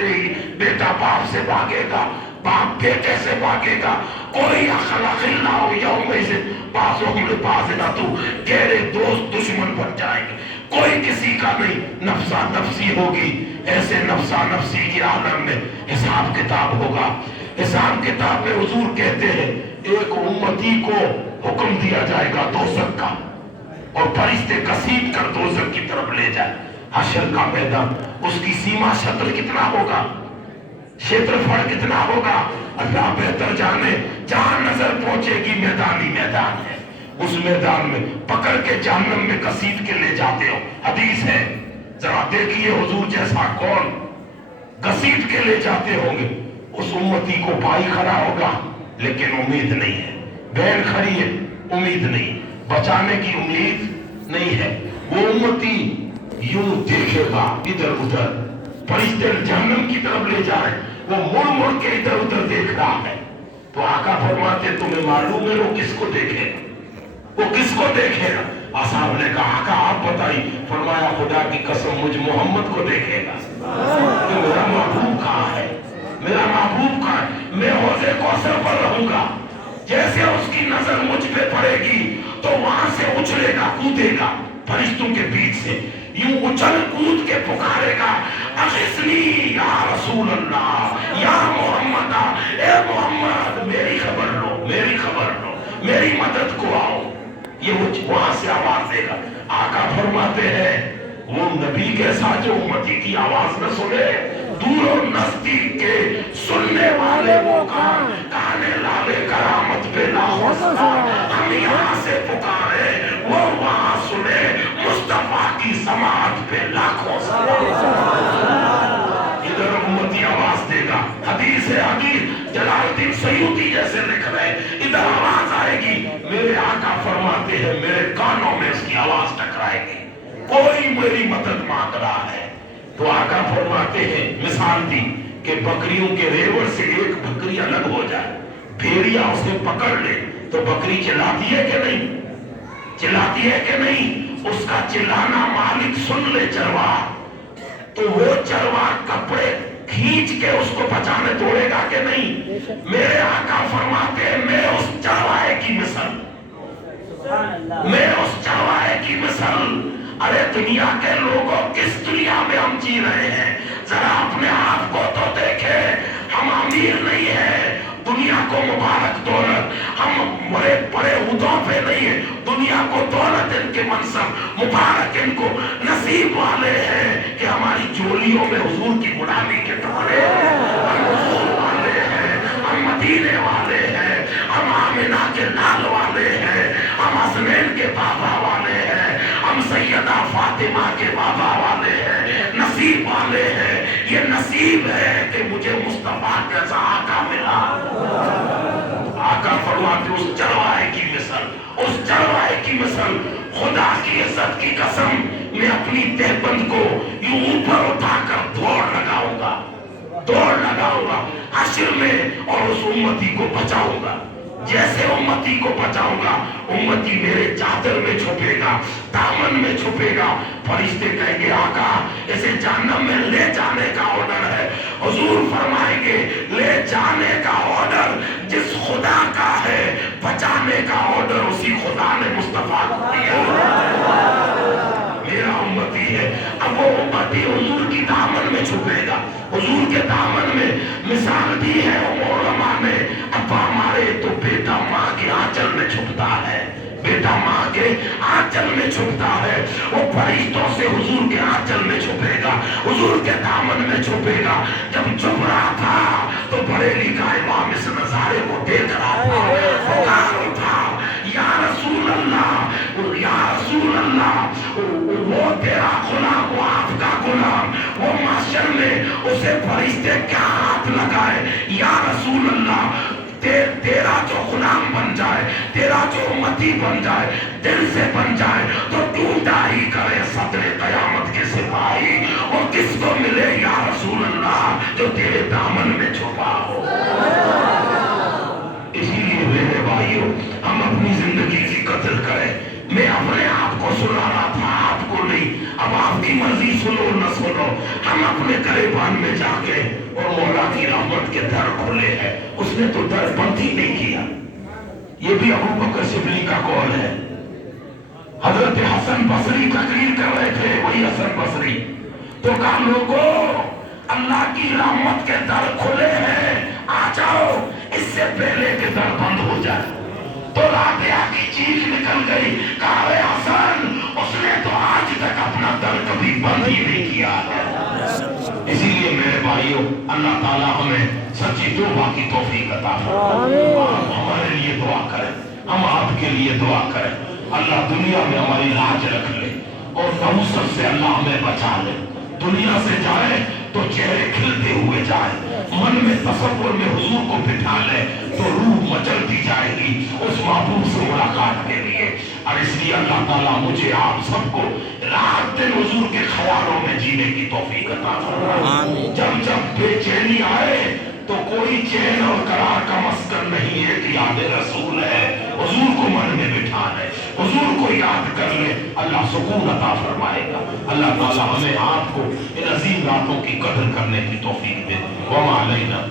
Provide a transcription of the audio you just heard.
करते ही बेटा बाप से भागेगा, बाप बेटे से भागेगा। कोई तू गहरे दोस्त दुश्मन बन जाएंगे, कोई किसी का नहीं, नफ्सा नफ्सी होगी। ऐसे नफ्सा नफ्सी के आलम में हिसाब किताब होगा। हिसाब किताब में हुजूर कहते हैं एक उम्मती को हुक्म दिया जाएगा दोज़ख का, और फरिश्ते घसीट कर दोज़ख की तरफ ले जाए। हशर का मैदान, उसकी सीमा शत्र कितना होगा, क्षेत्रफल कितना होगा, अल्लाह बेहतर जाने। जहां नजर पहुंचेगी मैदान ही मैदान है। उस मैदान में पकड़ के जहन्नम में घसीट के ले जाते हो। हदीस है, जरा देखिए हुजूर जैसा कौन घसीट के ले जाते होंगे। उस उम्मती को भाई खड़ा होगा लेकिन उम्मीद नहीं है, बहन खड़ी है उम्मीद नहीं, बचाने की उम्मीद नहीं है। वो उम्मती यूं देखेगा इधर उधर, फरिश्ते जहन्नम की तरफ ले जा रहे, वो मुड़ मुड़ के इधर उधर देख रहा है। तो आका फरमाते तुम्हें मालूम है वो किसको देखेगा, वो किसको देखेगा? असहाब ने कहा आका आप बताइए। फरमाया खुदा की कसम मुझ मोहम्मद को देखेगा। तो मेरा महबूब कहाँ है, मेरा महबूब कहाँ है? मैं हौज़े कौसर पर रहूंगा। जैसे उसकी नजर मुझ पे पड़ेगी तो वहां से उछलेगा, कूदेगा फरिश्तों के बीच से, यूं उछल कूद के पुकारेगा अगिस्नी या रसूल अल्लाह, या मोहम्मद, ए मोहम्मद मेरी खबर लो, मेरी खबर लो, मेरी मदद को आओ। ये वहां से आवाज देगा। आका फरमाते हैं वो नबी के साथ जो उम्मती की आवाज न सुने, दूर और नजदीक के सुनने वाले वो काने लाले करामत पे लाहौसला, हम यहाँ से पुकारे वो वहां सुने मुस्तफा की समात पे लाखों सलाम। इधर उम्मती आवाज देगा। हदीस है, हदीस जलालुद्दीन सयूती जैसे लिख रहे, इधर आवाज आएगी, मेरे आका फरमाते हैं मेरे कानों में इसकी आवाज टकराएगी, कोई मेरी मदद मांग रहा है। तो आका फरमाते हैं मिसाल दी कि बकरियों के रेवड़ से एक बकरी अलग हो जाए, भेड़िया उसे पकड़ ले तो बकरी चिल्लाती है कि नहीं, चिल्लाती है कि नहीं? उसका चिल्लाना मालिक सुन ले चरवाहा, तो वो चरवाहा कपड़े खींच के उसको बचाने दौड़ेगा कि नहीं? मेरे आका फरमाते हैं मैं उस चरवाहे की मिसाल, मैं उस चरवाहे की मिसाल। अरे दुनिया के लोगों किस दुनिया में हम जी रहे हैं, जरा अपने आप को तो देखे। हम अमीर नहीं है, दुनिया को मुबारक दौलत, हम बड़े बड़े उहदों पे नहीं है, दुनिया को दौलत इनके मनसब मुबारक इनको नसीब वाले हैं कि हमारी झोलियों में हुजूर की गुलामी के टुकड़े, हम हुजूर वाले हैं, हम मदीने वाले हैं, हम आमिना के लाल वाले हैं, हम हसनैन के बाबा वाले हैं, हम सैयदा फातिमा के बाबा वाले हैं, नसीब वाले हैं। ये नसीब है कि मुझे मुस्तफा जैसा आका मिला। आका फरमाते उस चरवाहे की मिसाल, उस चरवाहे की मिसाल, खुदा की इज्जत की कसम मैं अपनी देहबंद को यूं ऊपर उठाकर दौड़ लगाऊंगा, दौड़ लगाऊंगा हश्र में, और उस उम्मती को बचाऊंगा। जैसे उम्मती को बचाऊंगा, उम्मती मेरे चादर में छुपेगा, दामन में छुपेगा। फरिश्ते कहेंगे आका इसे जहन्नम में ले जाने का ऑर्डर है। हुजूर फरमाएंगे ले जाने का ऑर्डर जिस खुदा का है, बचाने का ऑर्डर उसी खुदा ने मुस्तफा को दिया। मेरा उम्मती है, अब वो उम्मती हुजूर की दामन में छुपेगा। हुजूर के दामन में मिसाल दी है उलमा ने, अब्बा हमारे तो बेटा माँ के आंचल में छुपता है, बेटा माँ के आंचल में छुपता है, वो फरिश्तों से हुजूर के आंचल में छुपेगा, हुजूर के दामन में छुपेगा। जब छुप रहा था तो बरेली का इमाम इस नजारे को देख रहा था, पुकार उठा या रसूल अल्लाह, या रसूल अल्लाह, वो तेरा गुलाम, वो आपका गुलाम, वो माशर में उसे फरिश्ते क्या हाथ लगाए, या रसूल अल्लाह तेरा जो गुलाम बन जाए, तेरा जो उम्मती बन जाए, दिल से बन जाए तो टूटा ही करे सदरे कयामत के सिपाही। और किसको मिले या रसूल अल्लाह जो तेरे दामन में छुपा हो। इसीलिए मेरे भाइयों हम अपनी जिंदगी की कदर करें। मैं अपने आप को सुना रहा था, आपको नहीं, اب آپ کی مرضی سنو نہ سنو، ہم اپنے گریبان میں جا کے اور مولا کی رحمت کے در کھلے ہیں، اس نے تو در بند ہی نہیں کیا۔ یہ بھی ابو بکر صدیق کا قول ہے۔ حضرت حسن بصری تقریر کر رہے تھے، وہی حسن بصری تو کہا لوگوں اللہ کی رحمت کے در کھلے ہیں، آ جاؤ اس سے پہلے کہ در بند ہو جائے۔ تو رابعہ کی چیخ نکل گئی، کہا اے حسن اس نے تو آج تک اپنا در کبھی بند ہی نہیں کیا ہے۔ اسی لیے میرے بھائیوں، اللہ تعالیٰ ہمیں سچی توبہ کی توفیق عطا فرمائے۔ آپ ہمارے لیے دعا کریں، ہم آپ کے لیے دعا کریں، اللہ دنیا میں ہماری لاج رکھ لے اور نحوست سے اللہ ہمیں بچا لے۔ دنیا سے جائے تو چہرے کھلتے ہوئے جائے، من میں تصور میں حضور کو بٹھا لے تو روح مچلتی جائے گی اس محبوب سے ملاقات کے لیے۔ اور اس لیے اللہ تعالیٰ مجھے آپ سب کو رات دن حضور کے خیالوں میں جینے کی توفیق عطا فرمائے۔ جب جب بے چینی آئے تو کوئی چین اور قرار کا مسکن نہیں ہے کہ یاد رسول ہے، حضور کو من میں بٹھا لے، حضور کو یاد کر لے، اللہ سکون عطا فرمائے گا۔ اللہ تعالیٰ ہمیں آپ کو ان عظیم راتوں کی قدر کرنے کی توفیق دے۔ وما علینا